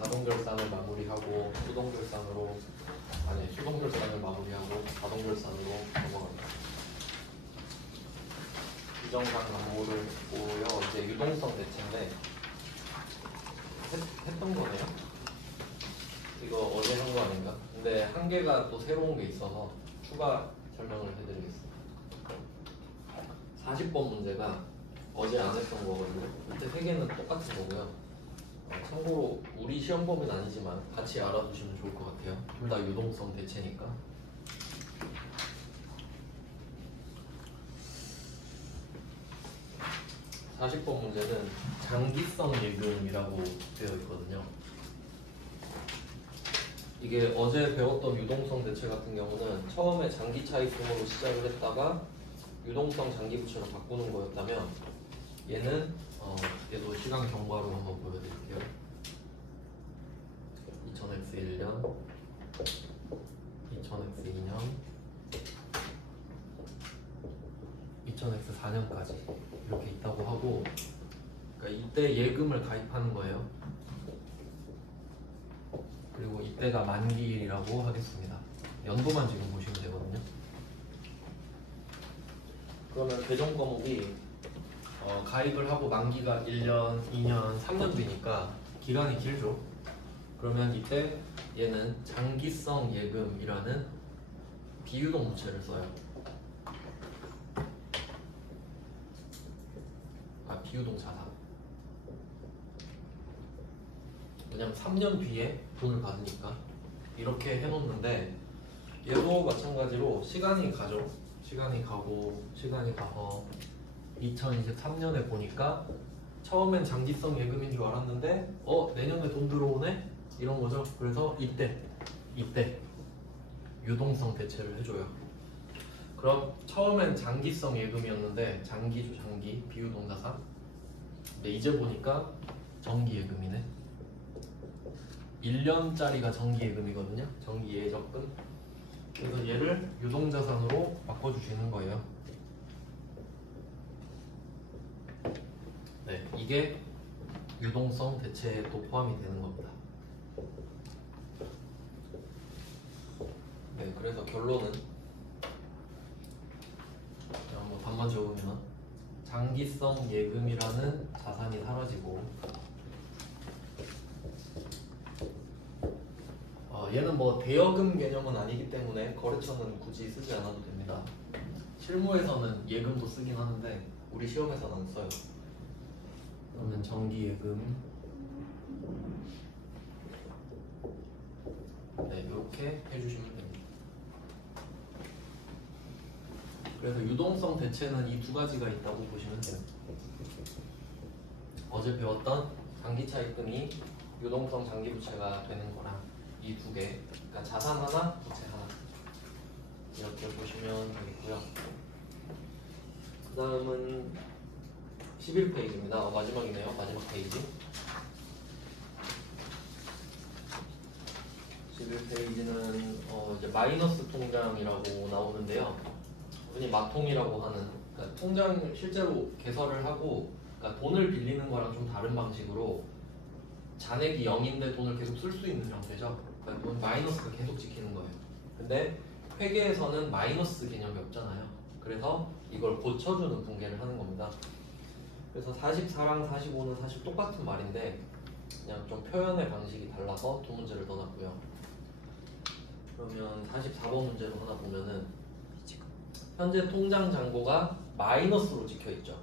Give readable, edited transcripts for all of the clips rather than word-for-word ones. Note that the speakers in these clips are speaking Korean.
자동결산을 마무리하고 수동결산을 마무리하고 자동결산으로 넘어갑니다. 비정상 분모를 보고요. 이제 유동성 대체인데 했던 거네요. 이거 어제 한 거 아닌가? 근데 한 개가 또 새로운 게 있어서 추가 설명을 해드리겠습니다. 40번 문제가 어제 안 했던 거거든요. 그때 세 개는 똑같은 거고요. 참고로 우리 시험 범위는 아니지만 같이 알아두시면 좋을 것 같아요. 둘 다 유동성 대체니까. 40번 문제는 장기성 예금이라고 되어 있거든요. 이게 어제 배웠던 유동성 대체 같은 경우는 처음에 장기 차입금으로 시작을 했다가 유동성 장기 부채로 바꾸는 거였다면 얘는 얘도 시간 경과로 한번 보여드릴게요. 2000x 1년, 2000x 2년, 2000x 4년까지 이렇게 있다고 하고, 그러니까 이때 예금을 가입하는 거예요. 그리고 이때가 만기일이라고 하겠습니다. 연도만 지금 보시면 되거든요. 그러면 계정 과목이 가입을 하고 만기가 1년, 2년, 3년 뒤니까 기간이 길죠. 그러면 이때 얘는 장기성 예금이라는 비유동 부채를 써요. 비유동 자산. 왜냐면 3년 뒤에 돈을 받으니까 이렇게 해놓는데, 얘도 마찬가지로 시간이 가죠. 시간이 가고 2023년에 보니까 처음엔 장기성 예금인 줄 알았는데 내년에 돈 들어오네? 이런 거죠. 그래서 이때 유동성 대체를 해줘요. 그럼 처음엔 장기성 예금이었는데 장기죠, 장기 비유동자산. 근데 이제 보니까 정기 예금이네. 1년짜리가 정기 예금이거든요. 정기 예적금. 그래서 얘를 유동자산으로 바꿔주시는 거예요. 네, 이게 유동성 대체에 또 포함이 되는 겁니다. 네, 그래서 결론은 한번 반만 적으면 장기성 예금이라는 자산이 사라지고, 얘는 뭐 대여금 개념은 아니기 때문에 거래처는 굳이 쓰지 않아도 됩니다. 실무에서는 예금도 쓰긴 하는데 우리 시험에서는 안 써요. 그러면 정기 예금, 네, 이렇게 해주시면 됩니다. 그래서 유동성 대체는 이 두 가지가 있다고 보시면 돼요. 어제 배웠던 장기 차입금이 유동성 장기 부채가 되는 거랑 이 두 개, 그러니까 자산 하나, 부채 하나, 이렇게 보시면 되겠고요. 그 다음은 11페이지입니다. 마지막이네요. 마지막 페이지. 11페이지는 이제 마이너스 통장이라고 나오는데요. 흔히 마통이라고 하는, 그러니까 통장 실제로 개설을 하고, 그러니까 돈을 빌리는 거랑 좀 다른 방식으로 잔액이 0인데 돈을 계속 쓸 수 있는 형태죠. 그러니까 돈 마이너스가 계속 지키는 거예요. 근데 회계에서는 마이너스 개념이 없잖아요. 그래서 이걸 고쳐주는 분계를 하는 겁니다. 그래서 44랑 45는 사실 똑같은 말인데 그냥 좀 표현의 방식이 달라서 두 문제를 더 놨고요. 그러면 44번 문제로 하나 보면은 현재 통장 잔고가 마이너스로 찍혀있죠.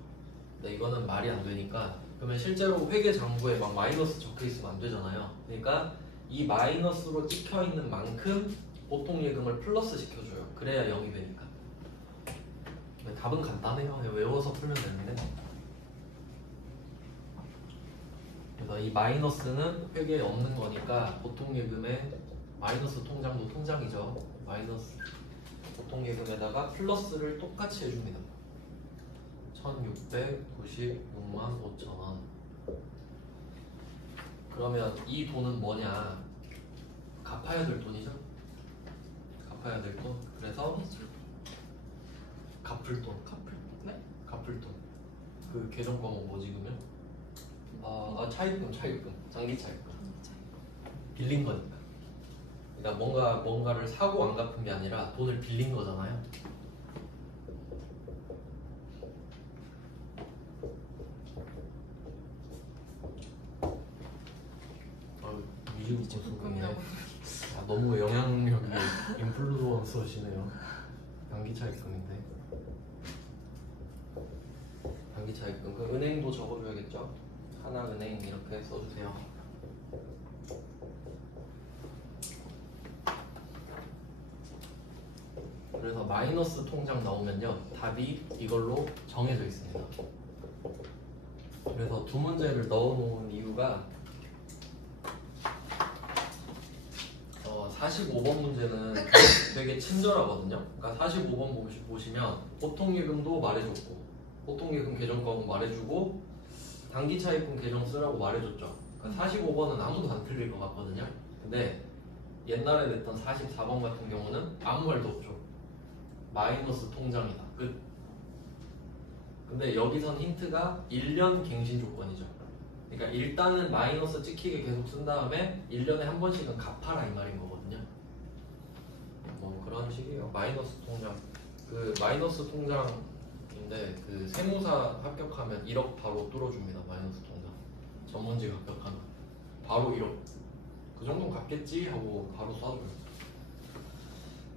근데 이거는 말이 안 되니까, 그러면 실제로 회계 잔고에 막 마이너스 적혀 있으면 안 되잖아요. 그러니까 이 마이너스로 찍혀 있는 만큼 보통 예금을 플러스 시켜줘요. 그래야 0이 되니까. 답은 간단해요. 외워서 풀면 되는데. 그래서 이 마이너스는 회계에 없는 거니까 보통 예금에 마이너스 통장도 통장이죠. 마이너스 보통 예금에다가 플러스를 똑같이 해줍니다. 1696만 5천원. 그러면 이 돈은 뭐냐? 갚아야 될 돈이죠? 갚아야 될 돈. 그래서 갚을 돈. 네? 갚을 돈. 그 계정 과목 뭐지 그러면? 차입금. 장기 차입금. 빌린 거니까. 그러니까 뭔가를 사고 안 갚은 게 아니라 돈을 빌린 거잖아요. 너무 영향력이 인플루언서시네요. 단기차입금인데. 단기차입금. 그 은행도 적어줘야겠죠. 하나은행 이렇게 써주세요. 그래서 마이너스 통장 나오면요, 답이 이걸로 정해져 있습니다. 그래서 두 문제를 넣어놓은 이유가 45번 문제는 되게 친절하거든요. 그러니까 45번 보시면 보통예금도 말해줬고, 보통예금 계정값은 말해주고, 단기차입금 계정 쓰라고 말해줬죠. 그러니까 45번은 아무도 안 틀릴 것 같거든요. 근데 옛날에 냈던 44번 같은 경우는 아무 말도 없죠. 마이너스 통장이다. 끝. 근데 여기선 힌트가 1년 갱신 조건이죠. 그러니까 일단은 마이너스 찍히게 계속 쓴 다음에 1년에 한 번씩은 갚아라 이 말인 거거든요. 뭐 그런 식이에요. 마이너스 통장. 그 마이너스 통장인데 그 세무사 합격하면 1억 바로 뚫어줍니다. 마이너스 통장. 전문직 합격하면 바로 1억. 그 정도는 갚겠지 하고 바로 쏴줘요.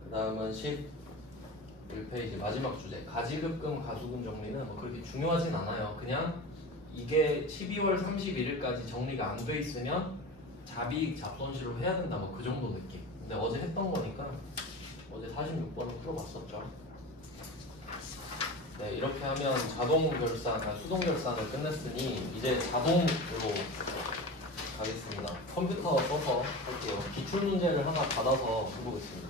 그 다음은 11페이지 마지막 주제. 가지급금 가수금 정리는 뭐 그렇게 중요하진 않아요. 그냥 이게 12월 31일까지 정리가 안 돼 있으면 자비익 잡손실로 해야 된다, 뭐 그 정도 느낌. 근데 어제 했던 거니까 어제 46번을 풀어봤었죠. 네, 이렇게 하면 자동 결산, 수동 결산을 끝냈으니 이제 자동으로 가겠습니다. 컴퓨터 써서 할게요. 기출 문제를 하나 받아서 해보겠습니다.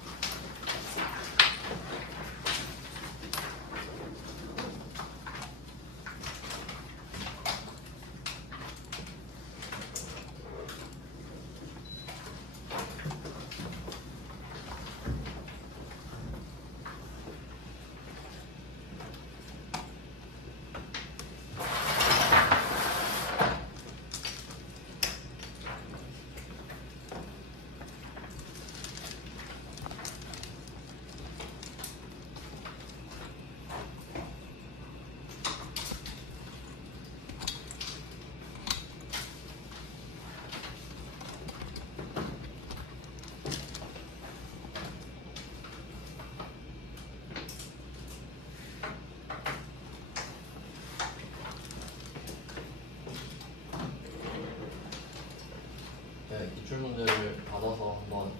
기출 문제를 받아서 한번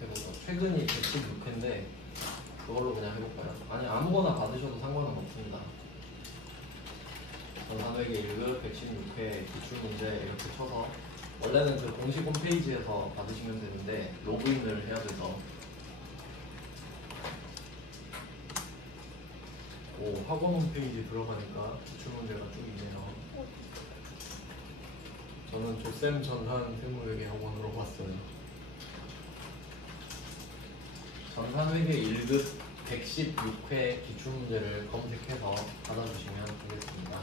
해보죠. 최근이 116회인데 그걸로 그냥 해볼까요? 아니 아무거나 받으셔도 상관은 없습니다. 전산회계 1급 116회 기출 문제 이렇게 쳐서 원래는 그 공식 홈페이지에서 받으시면 되는데 로그인을 해야 돼서 학원 홈페이지 들어가니까 기출 문제가 쭉 있네요. 저는 조쌤 전산 세무회계 학원으로 봤어요. 전산회계 1급 116회 기출문제를 검색해서 받아주시면 되겠습니다.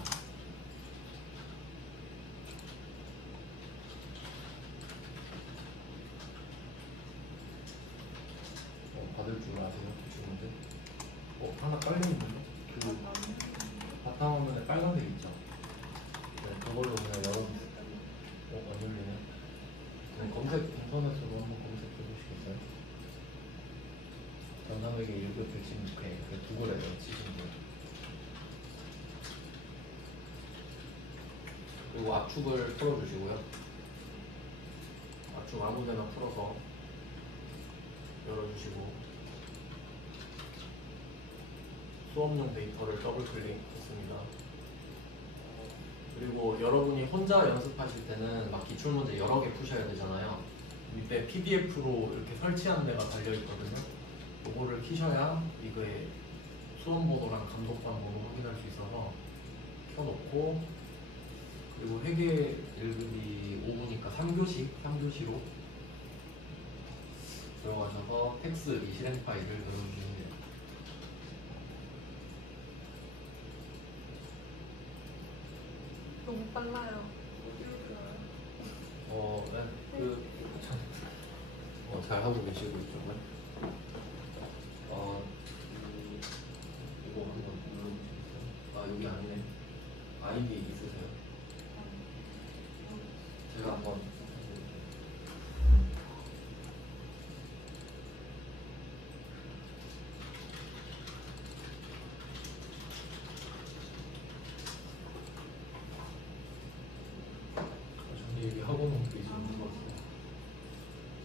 받을 줄 아세요? 기출문제? 하나 깔려있는데? 그 바탕화면에 빨간색 있죠? 네, 그걸로 그냥 열어주세요. 안 열리네. 네, 검색 인터넷으로 한번 검색해 보시겠어요? 전산회계 1급 116회 구글에서 치시면 돼요. 그리고 압축을 풀어주시고요. 압축 아무데나 풀어서 열어주시고 수업용 데이터를 더블 클릭했습니다. 그리고 여러분이 혼자 연습하실 때는 막 기출문제 여러 개 푸셔야 되잖아요. 밑에 PDF로 이렇게 설치한 데가 달려있거든요. 요거를 키셔야 이거의 수험번호랑 감독관 번호 확인할 수 있어서 켜놓고, 그리고 회계 1급이 5부니까 3교시로 들어가셔서 텍스 이 실행 파일을 넣어주시면 돼요. 너무 빨라요. 네. 잘 하고 계시고 이쪽은 이거 한번 눌러보시겠어요? 아 여기 아니네. 아이디 있으세요? 제가 한번 저기 여기 학원 홈페이지 있는 것 같아요.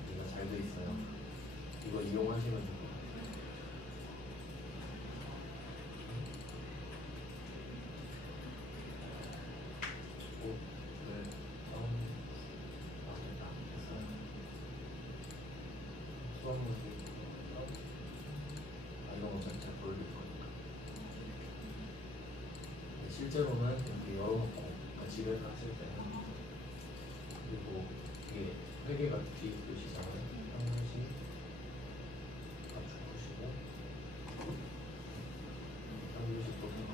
여기가 잘 돼 있어요. 이거 이용하시면 돼요. 실제로는 이렇게 열어놓고 집에서 하실 때는 그리고 이게 회계가 뒤에 보시잖아요. 한 번씩 맞춰보시고 한 번씩 또 보면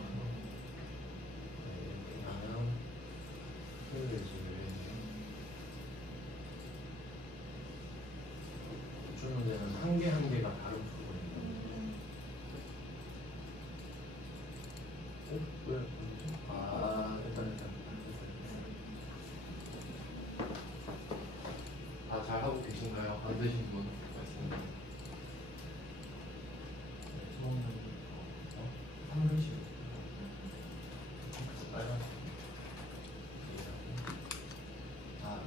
이렇게 하면 힘들지. 기출 문제는 한 개 한 개가 다른 부분이거든요. 왜? 다 잘하고 계신가요? 안 되신 분 말씀해 주세요. 한 글씨 빨간색.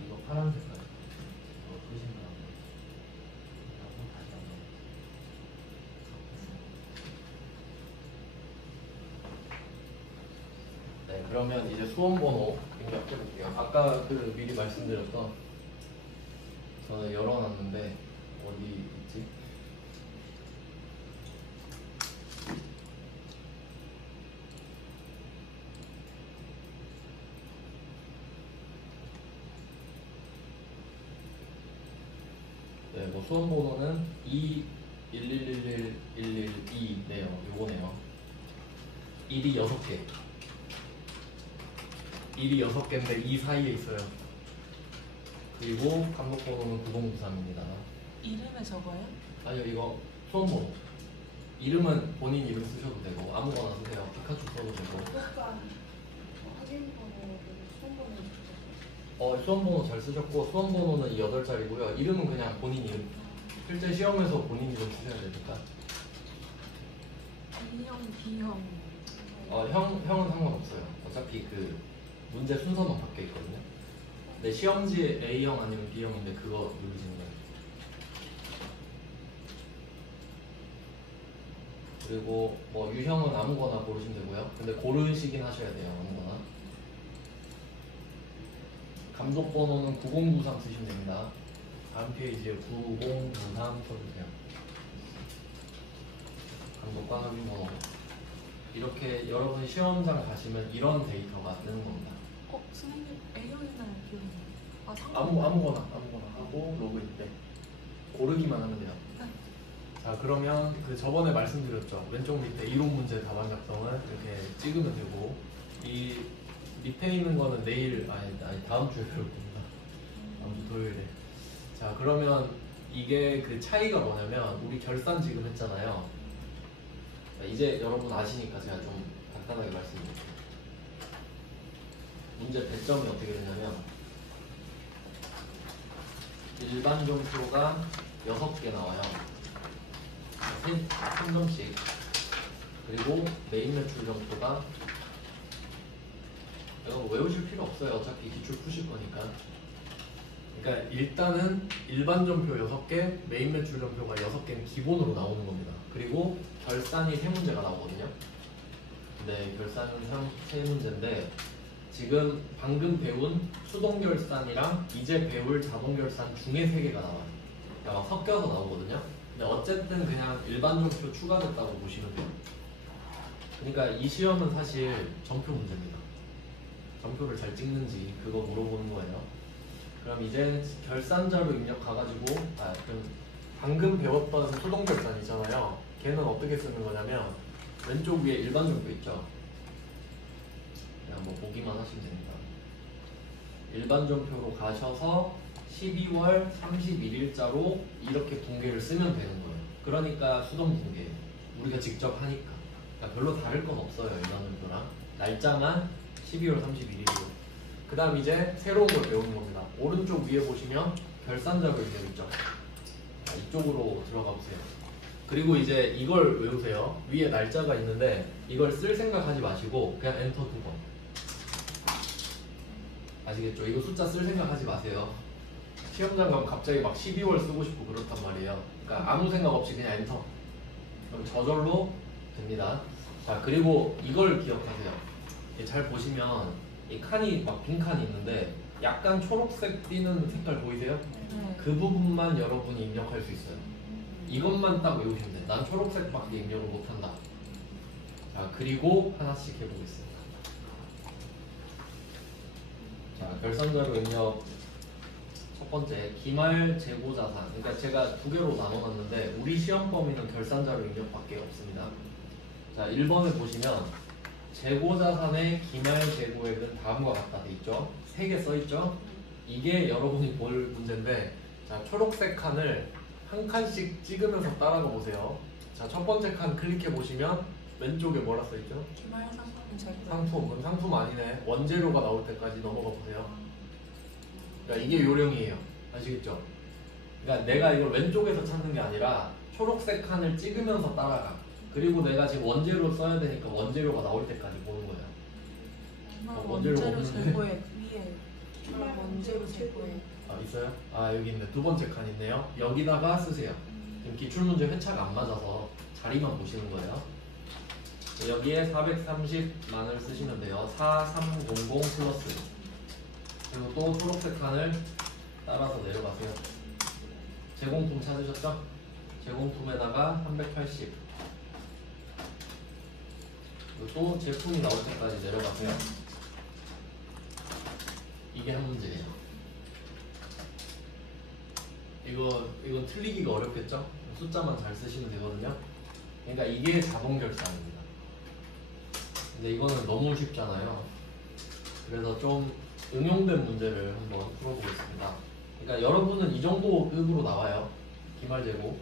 이거 파란 색깔 이거 끄신 다음에 하고 다시 한번 네, 그러면 이제 수험번호 입력해 볼게요. 아까 그 미리 말씀드렸던 저는 열어놨는데 어디 있지? 네, 뭐 수험번호는 2111112네요. 요거네요. 일이 6개. 일이 6개인데 2 사이에 있어요. 그리고 감독번호는 9093입니다. 이름에 적어요? 아니요, 이거 수험번호. 이름은 본인 이름 쓰셔도 되고 아무거나 쓰세요. 피카츄 써도 되고. 확인번호, 수험번호 수험번호 잘 쓰셨고 수험번호는 8자리고요. 이름은 그냥 본인 이름. 실제 시험에서 본인 이름 쓰셔야 되니까. B형, B형. 형은 상관없어요. 어차피 그 문제 순서만 바뀌어 있거든요. 근데 시험지 A형 아니면 B형인데 그거 누르시는 거예요. 그리고 뭐 유형은 아무거나 고르시면 되고요. 근데 고르시긴 하셔야 돼요. 아무거나. 감독 번호는 9093 쓰시면 됩니다. 다음 페이지에 9093 써주세요. 감독과 확인 번호. 이렇게 여러분 시험장 가시면 이런 데이터가 뜨는 겁니다. 선생님 A형이나 B형이요? 아무거나 하고 로그인 때 고르기만 하면 돼요. 네. 자, 그러면 그 저번에 말씀드렸죠. 왼쪽 밑에 이론 문제 답안 작성을 이렇게 찍으면 되고 이 밑에 있는 거는 내일 아니 다음 주에 배울 겁니다. 다음 주 토요일에. 자, 그러면 이게 그 차이가 뭐냐면 우리 결산 지금 했잖아요. 이제 여러분 아시니까 제가 좀 간단하게 말씀드릴게요. 문제 배점이 어떻게 되냐면 일반 점수가 6개 나와요. 3점씩. 그리고 메인 매출 점수가 이거 외우실 필요 없어요. 어차피 기출 푸실 거니까. 그러니까 일단은 일반 점표 6개, 메인 매출 점표가 6개는 기본으로 나오는 겁니다. 그리고 결산이 3문제가 나오거든요. 네, 결산은 3문제인데 지금 방금 배운 수동결산이랑 이제 배울 자동결산 중에 3개가 나와요. 그러니까 막 섞여서 나오거든요. 근데 어쨌든 그냥 일반 점표 추가됐다고 보시면 돼요. 그러니까 이 시험은 사실 점표 문제입니다. 점표를 잘 찍는지 그거 물어보는 거예요. 그럼 이제 결산자로 입력 가가지고 그럼 방금 배웠던 수동결산 있잖아요. 걔는 어떻게 쓰는 거냐면 왼쪽 위에 일반 점표 있죠. 그냥 뭐 보기만 하시면 됩니다. 일반 점표로 가셔서 12월 31일자로 이렇게 붕괴를 쓰면 되는 거예요. 그러니까 수동 붕괴예요. 우리가 직접 하니까. 그러니까 별로 다를 건 없어요. 일반적으로랑 날짜만 12월 31일이고. 그 다음 이제 새로운 걸 배우는 겁니다. 오른쪽 위에 보시면 결산자료 입력 있죠. 자, 이쪽으로 들어가 보세요. 그리고 이제 이걸 외우세요. 위에 날짜가 있는데 이걸 쓸 생각하지 마시고 그냥 엔터 두 번. 아시겠죠? 이거 숫자 쓸 생각하지 마세요. 시험장 가면 갑자기 막 12월 쓰고 싶고 그렇단 말이에요. 그러니까 아무 생각 없이 그냥 엔터. 그럼 저절로 됩니다. 자, 그리고 이걸 기억하세요. 잘 보시면 이 칸이 막 빈 칸이 있는데 약간 초록색 띄는 색깔 보이세요? 네. 그 부분만 여러분이 입력할 수 있어요. 이것만 딱 외우시면 돼. 난 초록색밖에 입력을 못한다. 자, 그리고 하나씩 해보겠습니다. 자, 결산자료 입력 첫 번째 기말 재고자산. 그러니까 제가 두 개로 나눠놨는데 우리 시험 범위는 결산자료 입력밖에 없습니다. 자, 1번에 보시면 재고자산의 기말 재고액은 다음과 같다 돼 있죠. 3개 써 있죠. 이게 여러분이 볼 문제인데, 자, 초록색 칸을 한 칸씩 찍으면서 따라가 보세요. 자, 첫 번째 칸 클릭해 보시면 왼쪽에 뭐라 써 있죠? 기말 상품 재고. 상품. 그럼 상품 아니네. 원재료가 나올 때까지 넘어가 보세요. 그러니까 이게 요령이에요. 아시겠죠? 그러니까 내가 이걸 왼쪽에서 찾는 게 아니라 초록색 칸을 찍으면서 따라가. 그리고 내가 지금 원재료 써야 되니까 원재료가 나올 때까지 보는 거예요. 기말 원재료가 원재료 없는데. 재고액 위에 기말 원재료 재고액. 아, 있어요? 아, 여기 있네. 두 번째 칸 있네요. 여기다가 쓰세요. 지금 기출문제 회차가 안 맞아서 자리만 보시는 거예요. 여기에 430만을 쓰시면 돼요. 4300 플러스. 그리고 또 초록색 칸을 따라서 내려가세요. 제공품 찾으셨죠? 제공품에다가 380. 그리고 또 제품이 나올 때까지 내려가세요. 이게 한 문제예요. 이건 틀리기가 어렵겠죠? 숫자만 잘 쓰시면 되거든요. 그러니까 이게 자동 결산입니다. 근데 이거는 너무 쉽잖아요. 그래서 좀 응용된 문제를 한번 풀어보겠습니다. 그러니까 여러분은 이 정도 급으로 나와요. 기말재고.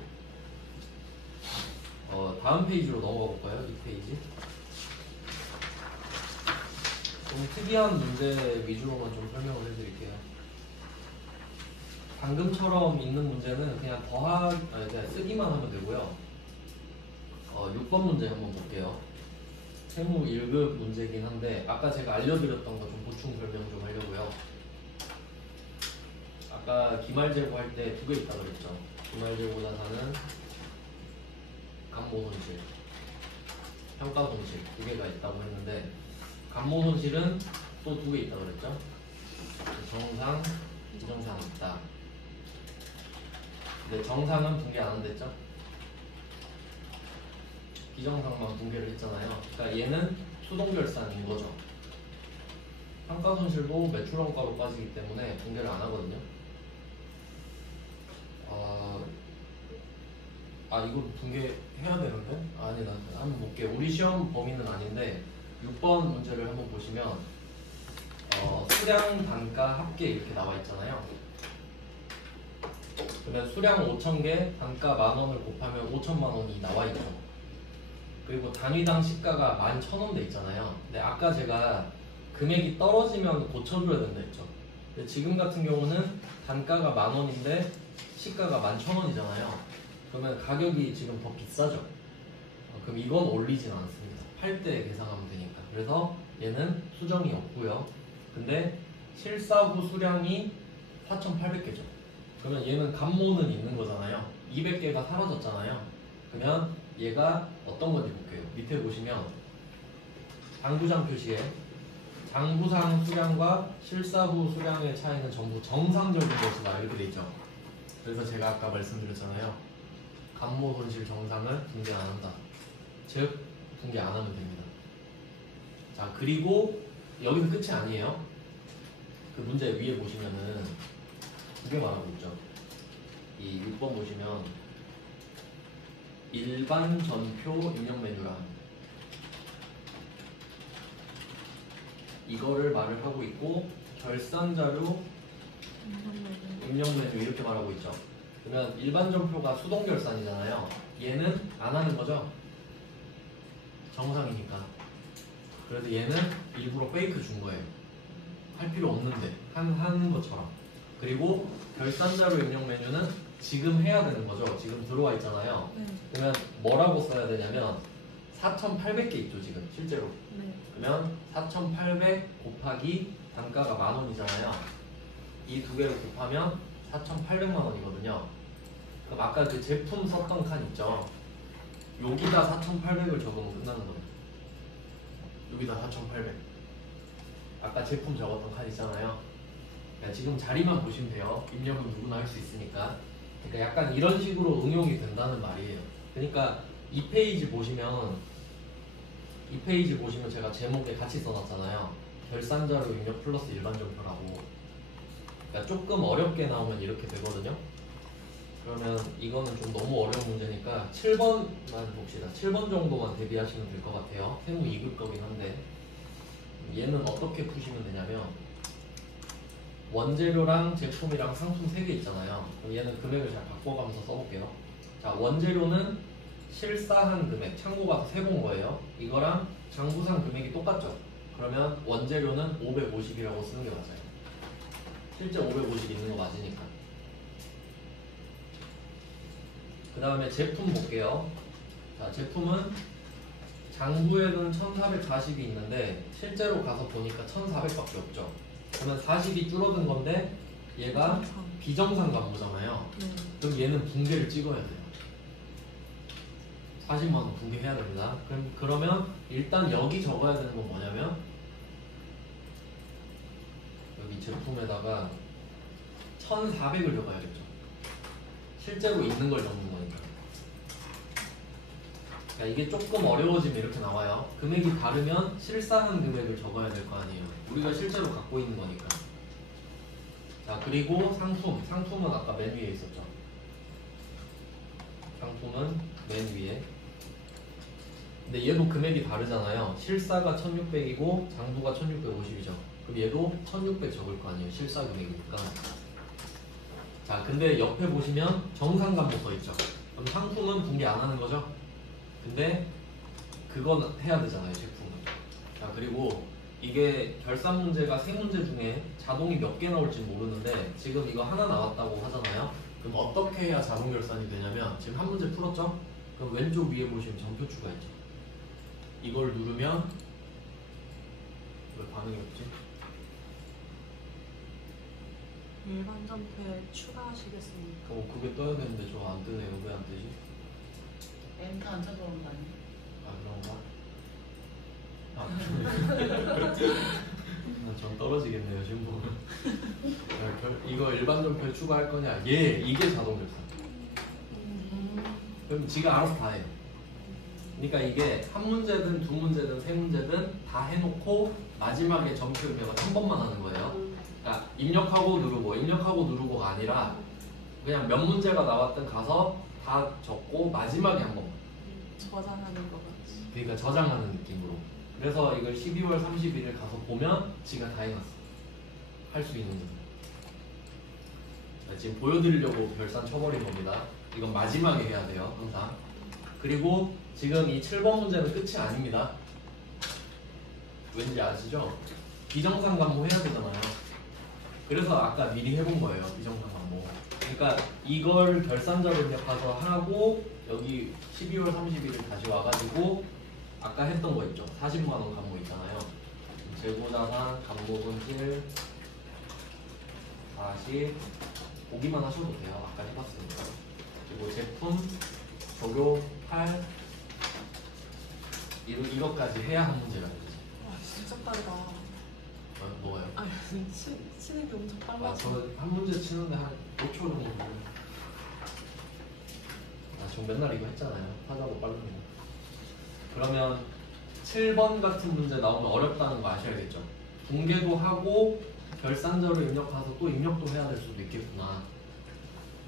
다음 페이지로 넘어가 볼까요? 이 페이지. 좀 특이한 문제 위주로만 좀 설명을 해드릴게요. 방금처럼 있는 문제는 그냥 그냥 쓰기만 하면 되고요. 6번 문제 한번 볼게요. 세무 1급 문제긴 한데 아까 제가 알려드렸던 거 좀 보충 설명 좀 하려고요. 아까 기말재고 할 때 두 개 있다 그랬죠. 기말재고 자산은 감모손실, 평가손실 두 개가 있다고 했는데 감모손실은 또 두 개 있다 그랬죠. 정상, 비정상 있다. 근데 정상은 붕괴 안 한댔죠? 비정상만 붕괴를 했잖아요. 그러니까 얘는 수동결산인 거죠. 평가손실도 매출원가로 빠지기 때문에 붕괴를 안 하거든요. 이거 붕괴해야 되는데? 아니, 나 한번 볼게요. 우리 시험 범위는 아닌데 6번 문제를 한번 보시면 수량, 단가, 합계 이렇게 나와 있잖아요. 그러면 수량 5,000개, 단가 10,000원을 곱하면 5천만 원이 나와 있죠. 그리고 단위당 시가가 11,000원 돼 있잖아요. 근데 아까 제가 금액이 떨어지면 고쳐줘야 된다 했죠. 근데 지금 같은 경우는 단가가 10,000원인데 시가가 11,000원이잖아요. 그러면 가격이 지금 더 비싸죠. 그럼 이건 올리진 않습니다. 팔 때 계산하면 되니까. 그래서 얘는 수정이 없고요. 근데 실사후 수량이 4,800개죠. 그러면 얘는 감모는 있는 거잖아요. 200개가 사라졌잖아요. 그러면 얘가 어떤 건지 볼게요. 밑에 보시면 장부상 표시에 장부상 수량과 실사후 수량의 차이는 전부 정상적인 것이다 이렇게 돼 있죠. 그래서 제가 아까 말씀드렸잖아요. 감모 손실 정상을 붕괴 안 한다. 즉 붕괴 안 하면 됩니다. 자, 그리고 여기서 끝이 아니에요. 그 문제 위에 보시면은 두 개 말하고 있죠. 이 6번 보시면 일반 전표 입력 메뉴란 이거를 말을 하고 있고 결산 자료 입력 메뉴 이렇게 말하고 있죠. 그러면 일반 점표가 수동 결산이잖아요. 얘는 안 하는 거죠. 정상이니까. 그래서 얘는 일부러 페이크 준 거예요. 할 필요 없는데 하는 것처럼. 그리고 결산자료 입력 메뉴는 지금 해야 되는 거죠. 지금 들어와 있잖아요. 네. 그러면 뭐라고 써야 되냐면 4,800개 있죠 지금 실제로. 네. 그러면 4,800 곱하기 단가가 10,000원이잖아요. 이 두 개를 곱하면 4,800만 원이거든요. 그럼 아까 그 제품 썼던 칸 있죠. 여기다 4,800을 적으면 끝나는 거예요. 여기다 4,800. 아까 제품 적었던 칸 있잖아요. 그러니까 지금 자리만 보시면 돼요. 입력은 누구나 할 수 있으니까. 그러니까 약간 이런 식으로 응용이 된다는 말이에요. 그러니까 이 페이지 보시면 제가 제목에 같이 써놨잖아요. 결산자료 입력 플러스 일반 점표라고. 그러니까 조금 어렵게 나오면 이렇게 되거든요. 그러면 이거는 좀 너무 어려운 문제니까 7번만 봅시다. 7번 정도만 대비하시면 될 것 같아요. 세무 2급 거긴 한데 얘는 어떻게 푸시면 되냐면 원재료랑 제품이랑 상품 3개 있잖아요. 그럼 얘는 금액을 잘 바꿔가면서 써볼게요. 자, 원재료는 실사한 금액, 창고 가서 세본 거예요. 이거랑 장부상 금액이 똑같죠. 그러면 원재료는 550이라고 쓰는 게 맞아요. 실제 550 있는 거 맞으니까. 그 다음에 제품 볼게요. 자, 제품은 장부에는 1440이 있는데 실제로 가서 보니까 1400밖에 없죠. 그러면 40이 줄어든 건데 얘가 정상. 비정상 간부잖아요. 네. 그럼 얘는 붕괴를 찍어야 돼요. 40만 원 붕괴해야 됩니다. 그러면 일단 여기 적어야 되는 건 뭐냐면 여기 제품에다가 1400을 적어야겠죠. 실제로 있는 걸 적는 거니까. 그러니까 이게 조금 어려워지면 이렇게 나와요. 금액이 다르면 실사한 금액을 적어야 될 거 아니에요. 우리가 실제로 갖고 있는 거니까. 자, 그리고 상품은 아까 맨 위에 있었죠. 상품은 맨 위에. 근데 얘도 금액이 다르잖아요. 실사가 1600이고 장부가 1650이죠. 그럼 얘도 1600 적을 거 아니에요. 실사 금액이니까. 자, 근데 옆에 보시면 정상간부 써 있죠. 그럼 상품은 붕괴 안 하는 거죠. 근데 그건 해야 되잖아요, 제품은. 자, 그리고 이게 결산 문제가 3문제 중에 자동이 몇 개 나올지 모르는데 지금 이거 하나 나왔다고 하잖아요. 그럼 어떻게 해야 자동 결산이 되냐면 지금 한 문제 풀었죠? 그럼 왼쪽 위에 보시면 점표 추가했죠. 이걸 누르면 왜 반응이 없지? 일반 점표에 추가하시겠습니까? 그게 떠야 되는데 저거 안 뜨네요. 왜 안 뜨지? 엔터 안 쳐서 그런 거 아니에요? 아, 그런가? 전 떨어지겠네요 지금 보면. 이거 일반 점표에 추가할 거냐? 이게 자동 결산. 그럼 지가 알아서 다 해요. 그러니까 이게 한 문제든 두 문제든 세 문제든 다 해놓고 마지막에 점표 입력을 한 번만 하는 거예요. 그러니까 입력하고 누르고가 아니라 그냥 몇 문제가 나왔든 가서 다 적고 마지막에 한 번만. 저장하는 거 같이. 그러니까 저장하는 느낌으로. 그래서 이걸 12월 31일 가서 보면 지가 다 해놨어. 할 수 있는 거. 지금 보여드리려고 결산 쳐버린 겁니다. 이건 마지막에 해야 돼요, 항상. 그리고 지금 이 7번 문제는 끝이 아닙니다. 왠지 아시죠? 비정상 간부 해야 되잖아요. 그래서 아까 미리 해본 거예요, 비정상 간부. 그러니까 이걸 결산자로 입력해서 하고 여기 12월 31일 다시 와가지고 아까 했던 거 있죠? 40만 원 간부 있잖아요. 재고자산, 간부 손실, 40 보기만 하셔도 돼요. 아까 해봤으니까. 그리고 제품, 적용, 8 이것까지 해야 한 문제가 되지. 와, 진짜 빠르다. 뭐예요? 아, 치는 게 엄청 빨라. 저 한 문제 치는데 한 5초 정도 걸려요. 지금 맨날 이거 했잖아요. 하자고 빠른 거. 그러면 7번 같은 문제 나오면 어렵다는 거 아셔야겠죠. 붕괴도 하고 결산자로 입력해서 또 입력도 해야 될 수도 있겠구나.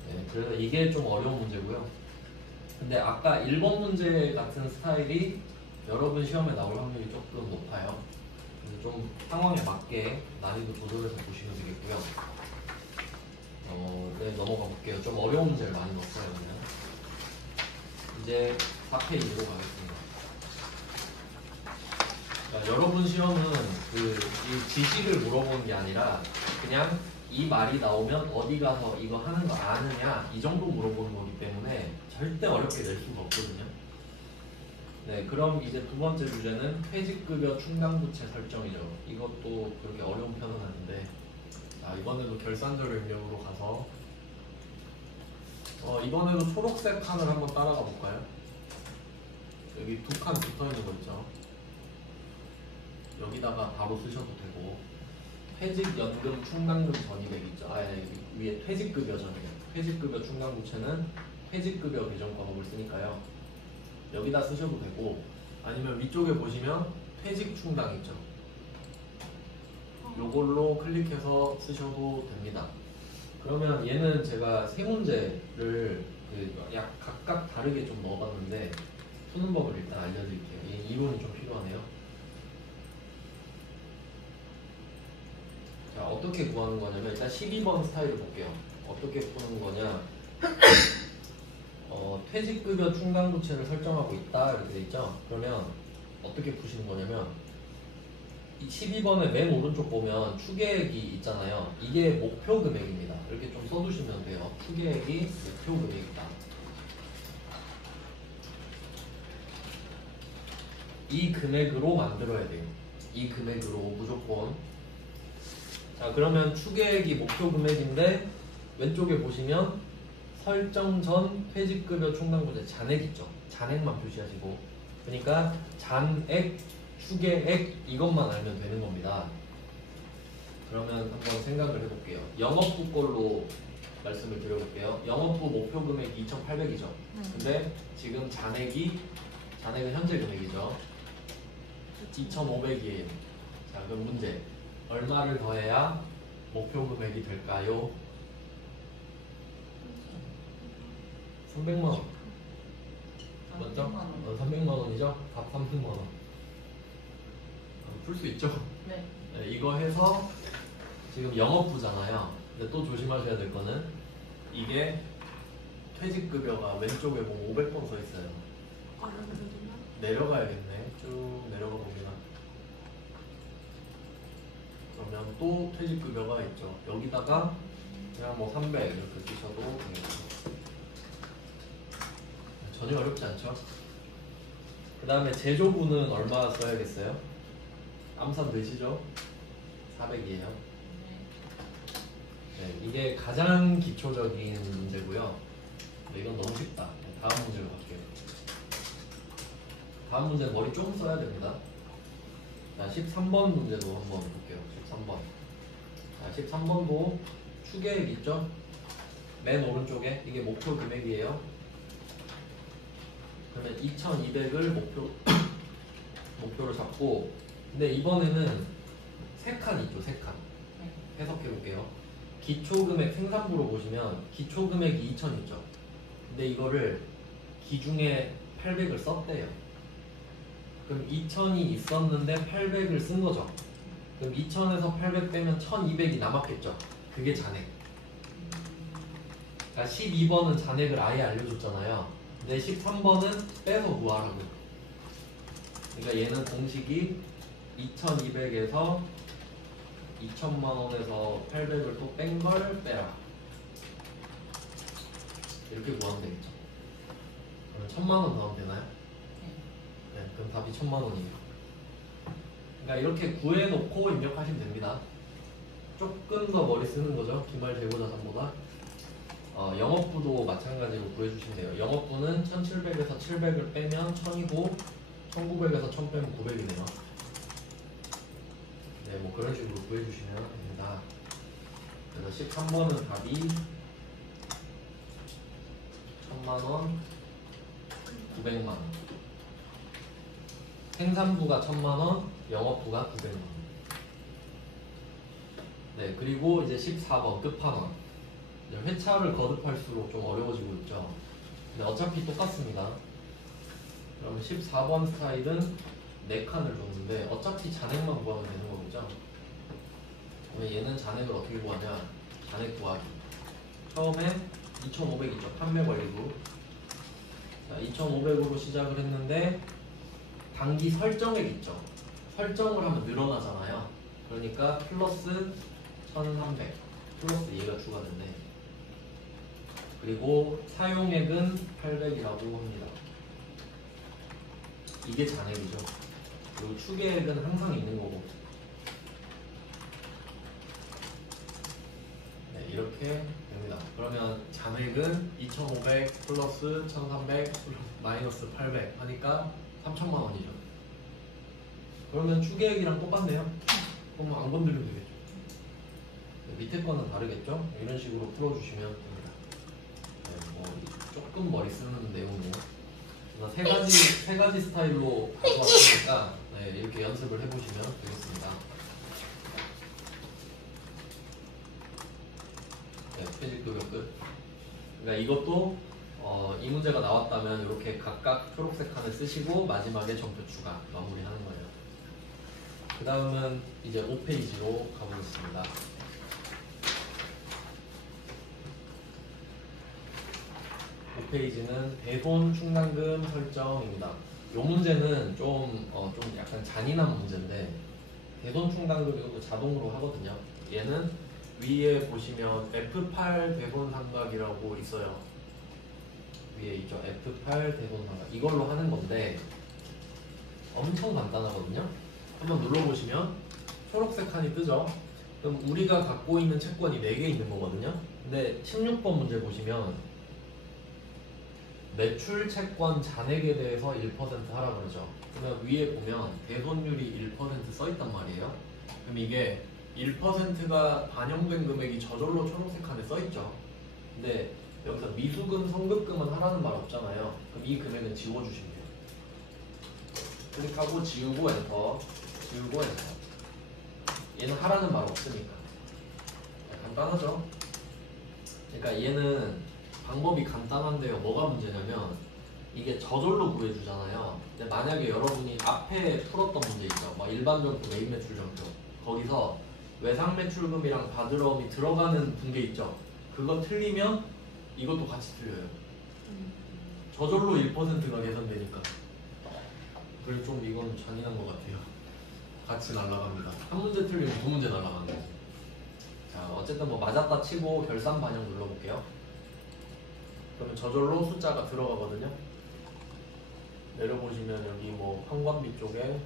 네, 그래서 이게 좀 어려운 문제고요. 근데 아까 1번 문제 같은 스타일이 여러분 시험에 나올 확률이 조금 높아요. 그래서 좀 상황에 맞게 난이도 조절해서 보시면 되겠고요. 볼게요. 좀 어려운 문제를 많이 넣었어요. 그냥. 이제 4페이지로 가겠습니다. 그러니까 여러분 시험은 이 지식을 물어보는 게 아니라 그냥 이 말이 나오면 어디 가서 이거 하는 거 아느냐 이 정도 물어보는 거기 때문에 절대 어렵게 낼 수가 없거든요. 네, 그럼 이제 두 번째 주제는 퇴직급여 충당부채 설정이죠. 이것도 그렇게 어려운 편은 아닌데, 자 이번에도 결산적 입력으로 가서 이번에도 초록색 칸을 한번 따라가 볼까요? 여기 두 칸 붙어 있는 거 있죠. 여기다가 바로 쓰셔도 되고, 퇴직연금 충당금 전입액 있죠. 여기 위에 퇴직급여 전입액. 퇴직급여 충당부채는 퇴직급여 개정 과목을 쓰니까요. 여기다 쓰셔도 되고, 아니면 위쪽에 보시면 퇴직충당 있죠. 요걸로 클릭해서 쓰셔도 됩니다. 그러면 얘는 제가 세 문제를 약 각각 다르게 좀 넣어봤는데 푸는 법을 일단 알려드릴게요. 얘 이론이 좀 필요하네요. 자, 어떻게 구하는 거냐면 일단 12번 스타일을 볼게요. 어떻게 푸는 거냐. 퇴직급여 충당부채를 설정하고 있다 이렇게 돼 있죠. 그러면 어떻게 푸시는 거냐면 이 12번의 맨 오른쪽 보면 추계액이 있잖아요. 이게 목표 금액입니다. 이렇게 좀 써두시면 돼요. 추계액이 목표 금액이다. 이 금액으로 만들어야 돼요. 이 금액으로 무조건. 자, 그러면 추계액이 목표 금액인데 왼쪽에 보시면 설정 전 퇴직급여 충당부채 잔액 있죠. 잔액만 표시하시고, 그러니까 잔액, 추계액 이것만 알면 되는 겁니다. 그러면 한번 생각을 해볼게요. 영업부 걸로 말씀을 드려볼게요. 영업부 목표 금액이 2,800이죠. 근데 지금 잔액은 현재 금액이죠. 2,500이에요. 자, 그럼 문제. 얼마를 더해야 목표 금액이 될까요? 300만 원. 맞죠? 300만 원이죠? 답 300만 원. 풀 수 있죠? 네. 네, 이거 해서 지금 영업부잖아요. 근데 또 조심하셔야 될 거는 이게 퇴직급여가 왼쪽에 보면 500번 써 있어요. 내려가야겠네. 쭉 내려가 봅니다. 그러면 또 퇴직급여가 있죠. 여기다가 그냥 뭐 300 이렇게 쓰셔도 됩니다. 전혀 어렵지 않죠? 그 다음에 제조부는 얼마 써야겠어요? 암산 되시죠? 400이에요. 네, 이게 가장 기초적인 문제고요. 네, 이건 너무 쉽다. 다음 문제로 갈게요. 다음 문제는 머리 좀 써야 됩니다. 자, 13번 문제도 한번 볼게요. 13번. 자, 13번도 추계액 있죠? 맨 오른쪽에 이게 목표 금액이에요. 그러면 2,200을 목표로 잡고, 근데 이번에는 3칸 있죠, 3칸. 해석해 볼게요. 기초금액 생산부로 보시면 기초금액이 2,000 있죠. 근데 이거를 기중에 800을 썼대요. 그럼 2,000이 있었는데 800을 쓴 거죠. 그럼 2,000에서 800 빼면 1,200이 남았겠죠. 그게 잔액. 그러니까 12번은 잔액을 아예 알려줬잖아요. 근데 13번은 빼서 구하라고. 그러니까 얘는 공식이 2,200에서 2,000만 원에서 800을 또 뺀 걸 빼라. 이렇게 구하면 되겠죠. 그러면 1,000만 원 더하면 되나요? 네, 그럼 답이 1,000만 원이에요. 그러니까 이렇게 구해놓고 입력하시면 됩니다. 조금 더 머리 쓰는 거죠. 기말 재고자산보다. 영업부도 마찬가지로 구해주시면 돼요. 영업부는 1,700에서 700을 빼면 1,000이고 1,900에서 1,000 빼면 900이네요. 네, 뭐 그런 식으로 구해주시면 됩니다. 그래서 13번은 답이 1,000만원, 900만원. 생산부가 1,000만원, 영업부가 900만원. 네, 그리고 이제 14번 끝판원. 회차를 거듭할수록 좀 어려워지고 있죠. 근데 어차피 똑같습니다. 그럼 14번 스타일은 4칸을 줬는데 어차피 잔액만 구하면 되는 거겠죠. 그러면 얘는 잔액을 어떻게 구하냐? 잔액 구하기. 처음에 2,500 있죠. 판매 권리금. 자, 2,500으로 시작을 했는데 단기 설정액 있죠. 설정을 하면 늘어나잖아요. 그러니까 플러스 1,300 플러스 얘가 추가됐네. 그리고 사용액은 800이라고 합니다. 이게 잔액이죠. 그리고 추계액은 항상 있는 거고. 네, 이렇게 됩니다. 그러면 잔액은 2,500 플러스 1,300 마이너스 800 하니까 3천만 원이죠. 그러면 추계액이랑 똑같네요. 그럼 안 건드리면 되겠죠. 네, 밑에 거는 다르겠죠? 이런 식으로 풀어주시면 됩니다. 네, 뭐 조금 머리 쓰는 내용이에요. 세 가지 스타일로 가져왔으니까 네, 이렇게 연습을 해보시면 되겠습니다. 네, 퇴직 도료 끝. 그러니까 이것도 이 문제가 나왔다면 이렇게 각각 초록색 칸을 쓰시고 마지막에 점표 추가 마무리하는 거예요. 그 다음은 이제 5페이지로 가보겠습니다. 5페이지는 대손 충당금 설정입니다. 이 문제는 좀 약간 잔인한 문제인데 대손 충당금 이것도 자동으로 하거든요. 얘는 위에 보시면 F8 대손 삼각이라고 있어요. 위에 있죠. F8 대손 삼각. 이걸로 하는 건데 엄청 간단하거든요. 한번 눌러보시면 초록색 칸이 뜨죠. 그럼 우리가 갖고 있는 채권이 4개 있는 거거든요. 근데 16번 문제 보시면 매출 채권 잔액에 대해서 1% 하라 그러죠. 그러면 위에 보면 대손율이 1% 써있단 말이에요. 그럼 이게 1%가 반영된 금액이 저절로 초록색 칸에 써있죠. 근데 여기서 미수금, 성급금은 하라는 말 없잖아요. 그럼 이 금액은 지워주시면 돼요. 클릭하고 지우고 엔터, 지우고 엔터. 얘는 하라는 말 없으니까. 간단하죠? 그러니까 얘는 방법이 간단한데요. 뭐가 문제냐면 이게 저절로 구해주잖아요. 근데 만약에 여러분이 앞에 풀었던 문제 있죠. 막 일반점표, 메인 매출 점표. 거기서 외상 매출금이랑 바드러움이 들어가는 분계 있죠. 그거 틀리면 이것도 같이 틀려요. 저절로 1%가 계산되니까. 그래서 좀 이건 잔인한 것 같아요. 같이 날아갑니다. 한 문제 틀리면 두 문제 날아가는 거죠. 자, 어쨌든 뭐 맞았다 치고 결산 반영 눌러볼게요. 그러면 저절로 숫자가 들어가거든요. 내려보시면 여기 뭐 현관비 쪽에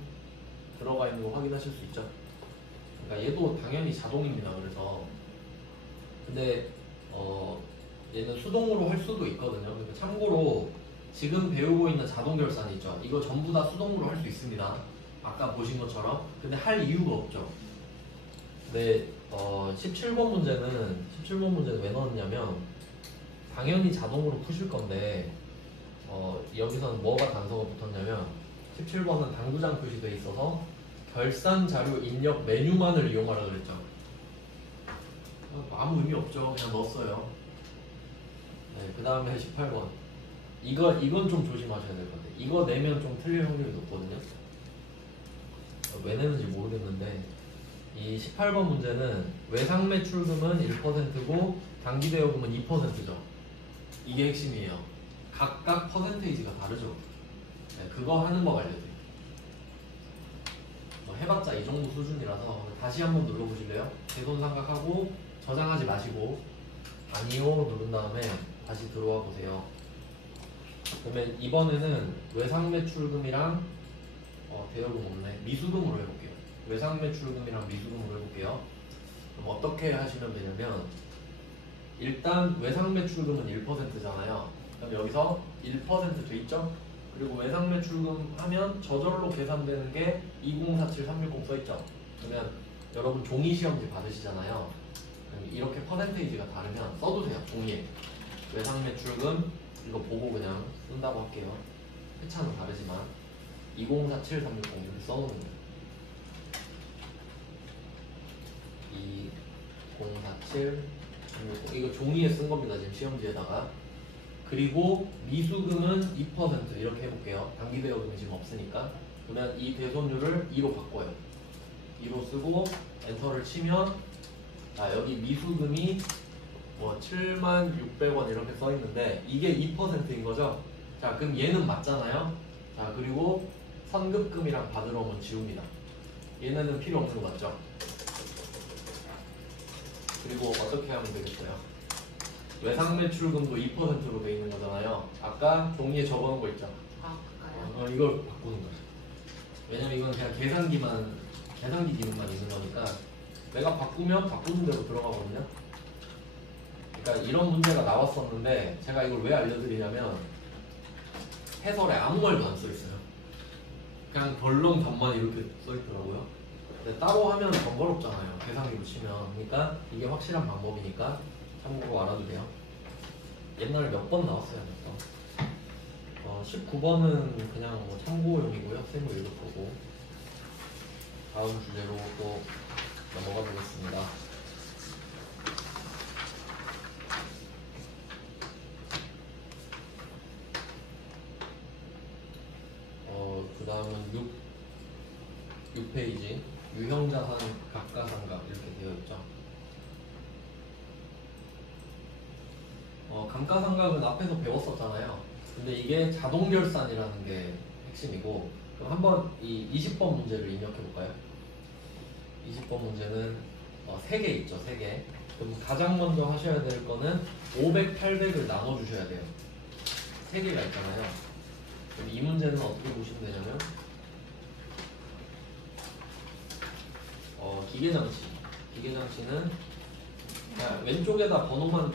들어가 있는 거 확인하실 수 있죠. 그러니까 얘도 당연히 자동입니다. 그래서 근데 얘는 수동으로 할 수도 있거든요. 그러니까 참고로 지금 배우고 있는 자동 결산 있죠. 이거 전부 다 수동으로 할 수 있습니다. 아까 보신 것처럼. 근데 할 이유가 없죠. 근데 17번 문제는 왜 넣었냐면 당연히 자동으로 푸실 건데 여기서는 뭐가 단서가 붙었냐면 17번은 당구장 표시되어 있어서 결산 자료 입력 메뉴만을 이용하라 그랬죠. 아무 의미 없죠. 그냥 넣었어요. 네, 그 다음에 18번. 이건 좀 조심하셔야 될 것 같아요. 이거 내면 좀 틀릴 확률이 높거든요. 왜 내는지 모르겠는데 이 18번 문제는 외상 매출금은 1%고 단기 대여금은 2%죠. 이게 핵심이에요. 각각 퍼센테이지가 다르죠. 네, 그거 하는 법 알려드릴게요. 해봤자 이 정도 수준이라서 다시 한번 눌러보실래요? 대손 삼각하고 저장하지 마시고 아니요 누른 다음에 다시 들어와 보세요. 그러면 이번에는 외상 매출금이랑 대여금 없네. 미수금으로 해볼게요. 외상 매출금이랑 미수금으로 해볼게요. 그럼 어떻게 하시면 되냐면 일단 외상 매출금은 1%잖아요. 그럼 여기서 1% 돼 있죠? 그리고 외상 매출금 하면 저절로 계산되는 게 2047360 써있죠. 그러면 여러분 종이 시험지 받으시잖아요. 그럼 이렇게 퍼센테이지가 다르면 써두세요. 종이에 외상 매출금 이거 보고 그냥 쓴다고 할게요. 회차는 다르지만 2047360 이렇게 써놓는 거예요. 2047360 이거 종이에 쓴 겁니다. 지금 시험지에다가. 그리고 미수금은 2% 이렇게 해볼게요. 단기 대여금이 지금 없으니까. 그러면 이 대손율을 2로 바꿔요. 2로 쓰고 엔터를 치면 자 여기 미수금이 뭐 76,600원 이렇게 써 있는데 이게 2%인 거죠. 자, 그럼 얘는 맞잖아요. 자, 그리고 선급금이랑 받으러 오면 지웁니다. 얘네는 필요 없는 거 맞죠? 그리고 어떻게 하면 되겠어요? 외상 매출금도 2%로 돼 있는 거잖아요. 아까 종이에 적어놓은 거 있죠? 아, 그까요? 이걸 바꾸는 거죠. 왜냐면 이건 그냥 계산기 기능만 있는 거니까 내가 바꾸면 바꾸는 대로 들어가거든요. 그러니까 이런 문제가 나왔었는데 제가 이걸 왜 알려드리냐면 해설에 아무 말도 안 써 있어요. 그냥 덜렁덤만 이렇게 써 있더라고요. 근데 따로 하면 번거롭잖아요. 계산기로 치면. 그러니까 이게 확실한 방법이니까 참고로 알아도 돼요. 옛날에 몇 번 나왔어요, 몇 번. 19번은 그냥 뭐 참고용이고요. 쌤도 읽을 거고. 다음 주제로 또 넘어가 보겠습니다. 그 다음은 6페이지 유형자산 감가상각 이렇게 되어 있죠. 감가상각은 앞에서 배웠었잖아요. 근데 이게 자동결산이라는 게 핵심이고, 그럼 한번 이 20번 문제를 입력해 볼까요? 20번 문제는 3개 있죠, 3개. 그럼 가장 먼저 하셔야 될 거는 500, 800을 나눠주셔야 돼요. 3개가 있잖아요. 그럼 이 문제는 어떻게 보시면 되냐면 기계장치는 그냥 왼쪽에다 번호만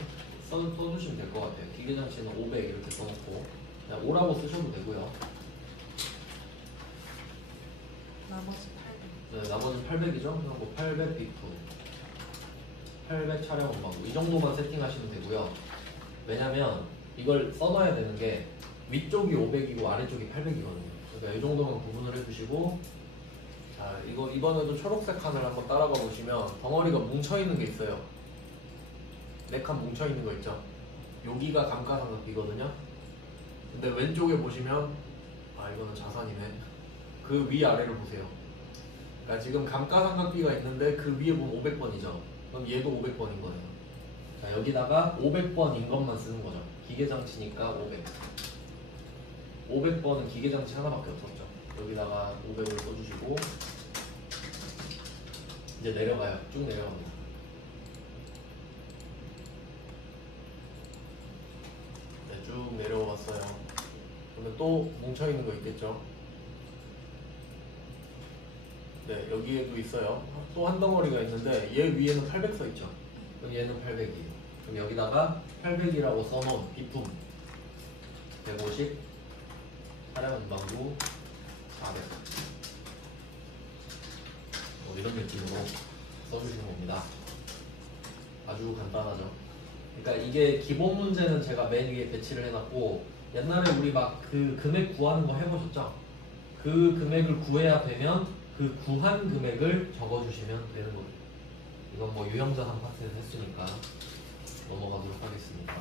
써주시면 될 것 같아요. 기계장치는 500 이렇게 써놓고 그냥 5라고 쓰셔도 되고요. 나머지 800. 네, 나머지는 800이죠. 그냥 뭐 800 비프, 800 촬영 음악이 정도만 세팅하시면 되고요. 왜냐면 이걸 써놔야 되는 게 위쪽이 500이고 아래쪽이 800이거든요. 그러니까 이 정도만 구분을 해주시고, 자, 이거 이번에도 초록색 칸을 한번 따라가 보시면 덩어리가 뭉쳐있는 게 있어요. 4칸 뭉쳐있는 거 있죠. 여기가 감가상각비거든요. 근데 왼쪽에 보시면 이거는 자산이네. 그 위아래를 보세요. 그러니까 지금 감가상각비가 있는데 그 위에 보면 500번이죠. 그럼 얘도 500번인 거예요. 자, 여기다가 500번인 것만 쓰는 거죠. 기계장치니까 500. 500번은 기계장치 하나밖에 없었죠. 여기다가 500을 써주시고 이제 내려가요. 쭉 내려갑니다. 네, 쭉 내려왔어요. 그러면 또 뭉쳐있는 거 있겠죠. 네, 여기에도 있어요. 또 한 덩어리가 있는데 얘 위에는 800 써있죠. 그럼 얘는 800이에요. 그럼 여기다가 800이라고 써놓은 비품 150, 차량 운반부 400 이런 느낌으로 써주시는 겁니다. 아주 간단하죠. 그러니까 이게 기본 문제는 제가 맨 위에 배치를 해놨고, 옛날에 우리 막 그 금액 구하는 거 해보셨죠? 그 금액을 구해야 되면 그 구한 금액을 적어주시면 되는 거예요. 이건 뭐 유형자산 파트에서 했으니까 넘어가도록 하겠습니다.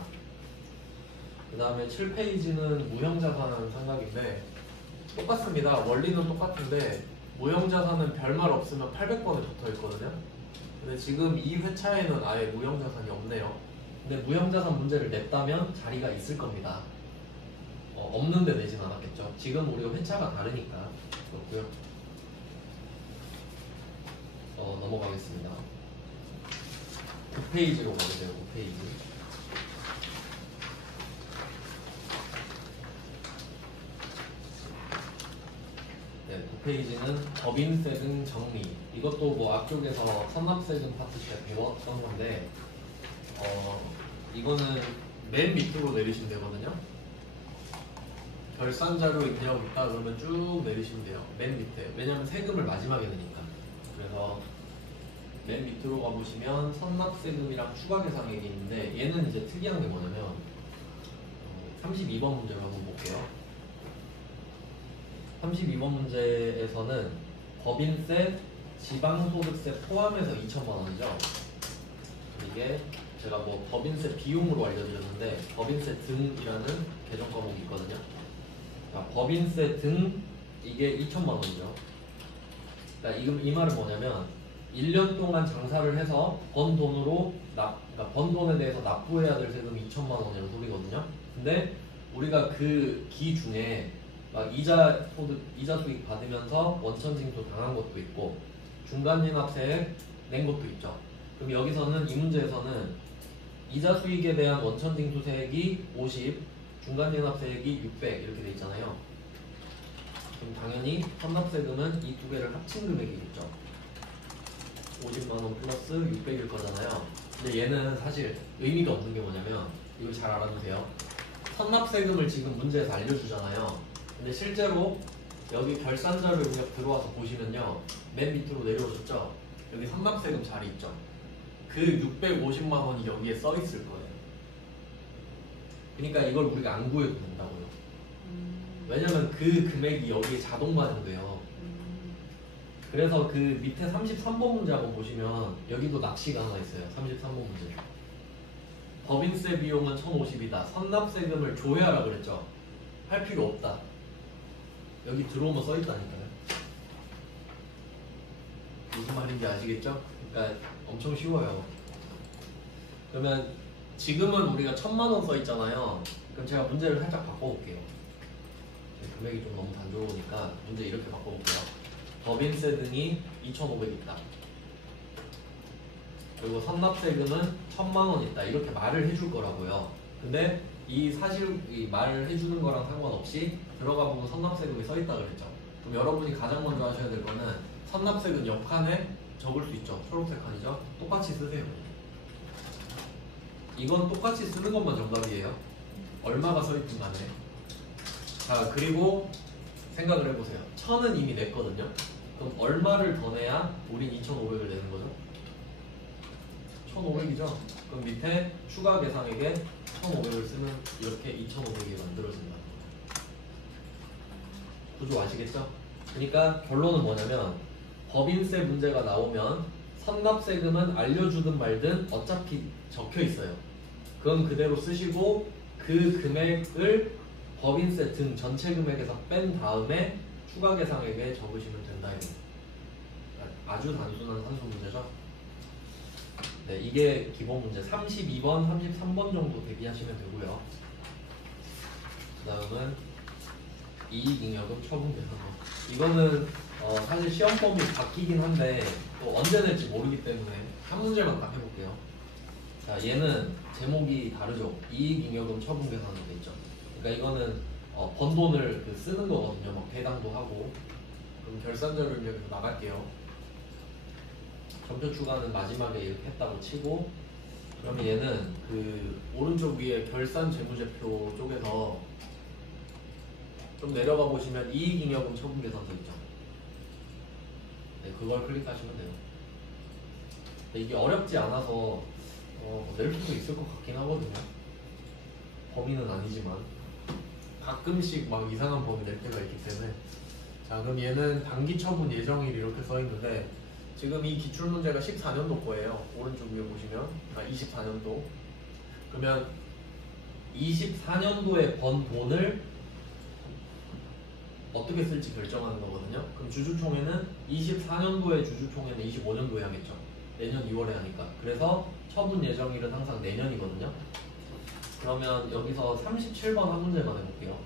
그 다음에 7페이지는 무형자산 상각인데 똑같습니다. 원리는 똑같은데 무형자산은 별말 없으면 800번에 붙어 있거든요. 근데 지금 이 회차에는 아예 무형자산이 없네요. 근데 무형자산 문제를 냈다면 자리가 있을 겁니다. 없는데 내진 않았겠죠. 지금 우리가 회차가 다르니까 그렇고요. 넘어가겠습니다. 9페이지로 가게 돼요. 9페이지. 네, 9페이지는 법인세금 정리. 이것도 뭐 앞쪽에서 선납세금 파트 때 배웠던 건데, 이거는 맨 밑으로 내리시면 되거든요. 결산 자료에 되어 있다 그러면 쭉 내리시면 돼요. 맨 밑에. 왜냐면 세금을 마지막에 내니까. 그래서 맨 밑으로 가보시면 선납세금이랑 추가 계상액이 있는데, 얘는 이제 특이한 게 뭐냐면 32번 문제로 한번 볼게요. 32번 문제에서는 법인세, 지방소득세 포함해서 2천만 원이죠. 이게 제가 뭐 법인세 비용으로 알려드렸는데 법인세 등이라는 계정 과목이 있거든요. 법인세 등 이게 2천만 원이죠. 그러니까 이 말은 뭐냐면 1년 동안 장사를 해서 번 돈으로 그러니까 번 돈에 대해서 납부해야 될 세금이 2천만 원이라는 소리거든요. 근데 우리가 그 기 중에 막 이자 수익 받으면서 원천 징수 당한 것도 있고 중간진압세 낸 것도 있죠. 그럼 여기서는 이 문제에서는 이자 수익에 대한 원천 징수세액이 50, 중간진압세액이 600 이렇게 돼 있잖아요. 그럼 당연히 선납세금은 이 두 개를 합친 금액이겠죠. 50만 원 플러스 600일 거잖아요. 근데 얘는 사실 의미가 없는 게 뭐냐면 이걸 잘 알아두세요. 선납세금을 지금 문제에서 알려주잖아요. 근데 실제로 여기 결산자료 입력 들어와서 보시면요. 맨 밑으로 내려오셨죠? 여기 선납세금 자리 있죠? 그 650만 원이 여기에 써 있을 거예요. 그러니까 이걸 우리가 안 구해도 된다고요. 왜냐면 그 금액이 여기에 자동 반영돼요. 그래서 그 밑에 33번 문제 한번 보시면 여기도 낚시가 하나 있어요. 33번 문제. 법인세 비용은 1,050이다. 선납세금을 조회하라 그랬죠. 할 필요 없다. 여기 들어오면 써 있다니까요. 무슨 말인지 아시겠죠? 그러니까 엄청 쉬워요. 그러면 지금은 우리가 1,000만 원 써 있잖아요. 그럼 제가 문제를 살짝 바꿔볼게요. 금액이 좀 너무 단조로우니까 문제 이렇게 바꿔볼게요. 법인세 등이 2,500 있다. 그리고 선납세금은 1,000만 원 있다. 이렇게 말을 해줄 거라고요. 근데 이 말을 해주는 거랑 상관없이 들어가 보면 선납세금이 써 있다 그랬죠. 그럼 여러분이 가장 먼저 하셔야 될 거는 선납세금 옆칸에 적을 수 있죠. 초록색 칸이죠. 똑같이 쓰세요. 이건 똑같이 쓰는 것만 정답이에요. 얼마가 써 있든 간에. 자, 그리고 생각을 해보세요. 1,000은 이미 냈거든요. 그럼 얼마를 더 내야 우린 2,500을 내는 거죠? 1,500이죠? 그럼 밑에 추가 계상액에 1,500을 쓰면 이렇게 2,500이 만들어진다. 구조 아시겠죠? 그러니까 결론은 뭐냐면 법인세 문제가 나오면 선납세금은 알려주든 말든 어차피 적혀 있어요. 그건 그대로 쓰시고 그 금액을 법인세 등 전체 금액에서 뺀 다음에 추가 계상액에 적으시면 된다. 아주 단순한 산수 문제죠. 네, 이게 기본 문제 32번, 33번 정도 대비하시면 되고요. 그 다음은 이익잉여금 처분계산서. 이거는 사실 시험 범위 바뀌긴 한데 또 언제 낼지 모르기 때문에 한 문제만 딱 해볼게요. 자, 얘는 제목이 다르죠. 이익잉여금 처분계산서 있죠. 그러니까 이거는 번 돈을 쓰는 거거든요. 막 배당도 하고. 그럼 결산자료 입력에서 나갈게요. 전표 추가는 마지막에 이렇게 했다고 치고, 그러면 얘는 그 오른쪽 위에 결산 재무제표 쪽에서 좀 내려가 보시면 이익잉여금 처분계산서 있죠. 네, 그걸 클릭하시면 돼요. 근데 이게 어렵지 않아서 낼 수도 있을 것 같긴 하거든요. 범위는 아니지만 가끔씩 막 이상한 범위 낼 때가 있기 때문에. 자, 그럼 얘는 단기 처분 예정일 이렇게 써 있는데 지금 이 기출문제가 14년도 거예요. 오른쪽 위에 보시면 24년도. 그러면 24년도에 번 돈을 어떻게 쓸지 결정하는 거거든요. 그럼 주주총회는 24년도에 주주총회는 25년도에 하겠죠. 내년 2월에 하니까. 그래서 처분 예정일은 항상 내년이거든요. 그러면 여기서 37번 한 문제만 해볼게요.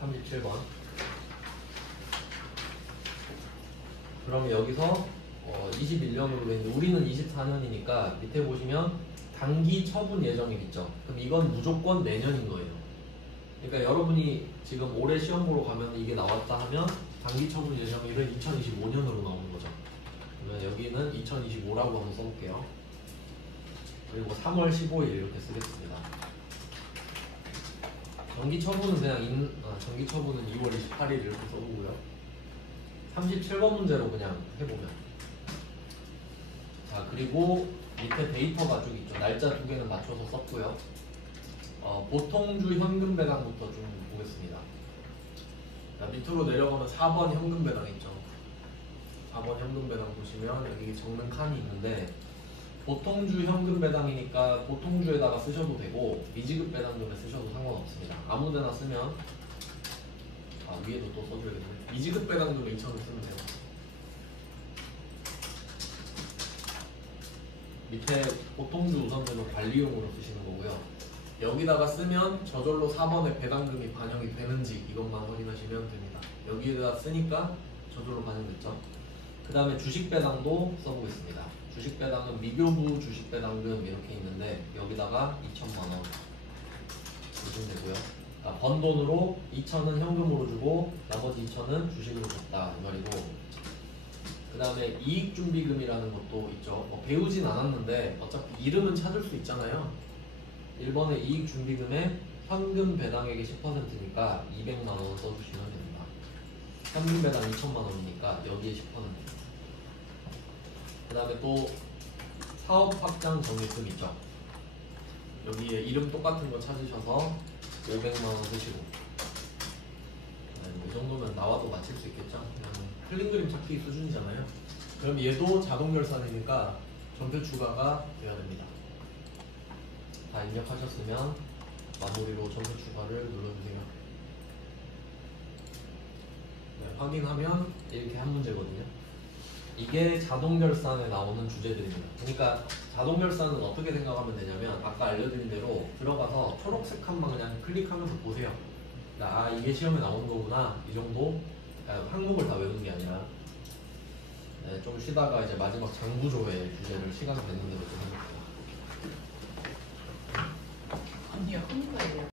37번. 그럼 여기서 21년으로 되는데 우리는 24년이니까 밑에 보시면 단기 처분 예정일 있죠. 그럼 이건 무조건 내년인 거예요. 그러니까 여러분이 지금 올해 시험 보러 가면 이게 나왔다 하면 단기 처분 예정일은 2025년으로 나오는 거죠. 그러면 여기는 2025라고 한번 써볼게요. 그리고 3월 15일 이렇게 쓰겠습니다. 정기 처분은 그냥 정기 처분은 2월 28일 이렇게 써보고요. 37번 문제로 그냥 해보면. 자, 그리고 밑에 데이터가 쭉 있죠. 날짜 두 개는 맞춰서 썼고요. 보통주 현금 배당부터 좀 보겠습니다. 자, 밑으로 내려가면 4번 현금 배당 있죠. 4번 현금 배당 보시면 여기 적는 칸이 있는데 보통주 현금 배당이니까 보통주에다가 쓰셔도 되고 미지급 배당금에 쓰셔도 상관없습니다. 아무데나 쓰면 위에도 또 써줘야겠네. 미지급 배당금에 2,000을 쓰면 돼요. 밑에 보통주 우선되는 관리용으로 쓰시는 거고요. 여기다가 쓰면 저절로 4번에 배당금이 반영이 되는지 이것만 확인하시면 됩니다. 여기에다 쓰니까 저절로 반영됐죠. 그 다음에 주식 배당도 써보겠습니다. 주식 배당은 미교부 주식 배당금 이렇게 있는데 여기다가 2천만 원 주시면 되고요. 그러니까 번 돈으로 2천은 현금으로 주고 나머지 2천은 주식으로 줬다 이 말이고. 그 다음에 이익준비금이라는 것도 있죠. 배우진 않았는데 어차피 이름은 찾을 수 있잖아요. 1번의 이익준비금에 현금 배당액이 10%니까 200만 원 써주시면 됩니다. 현금 배당 2천만 원이니까 여기에 10%. 그 다음에 또 사업 확장 적립금 있죠. 여기에 이름 똑같은 거 찾으셔서 500만 원 쓰시고. 이 정도면 나와도 맞힐 수 있겠죠. 그냥 틀린 그림 찾기 수준이잖아요. 그럼 얘도 자동 결산이니까 전표 추가가 돼야 됩니다. 다 입력하셨으면 마무리로 전표 추가를 눌러주세요. 네, 확인하면 이렇게 한 문제거든요. 이게 자동 결산에 나오는 주제들입니다. 그러니까 자동 결산은 어떻게 생각하면 되냐면 아까 알려드린 대로 들어가서 초록색 칸만 그냥 클릭하면서 보세요. 아 이게 시험에 나오는 거구나 이 정도. 항목을 다 외우는 게 아니라. 네, 좀 쉬다가 이제 마지막 장구조의 주제를 시간 되는 대로 좀 해볼게요. 언니가 흥분해요.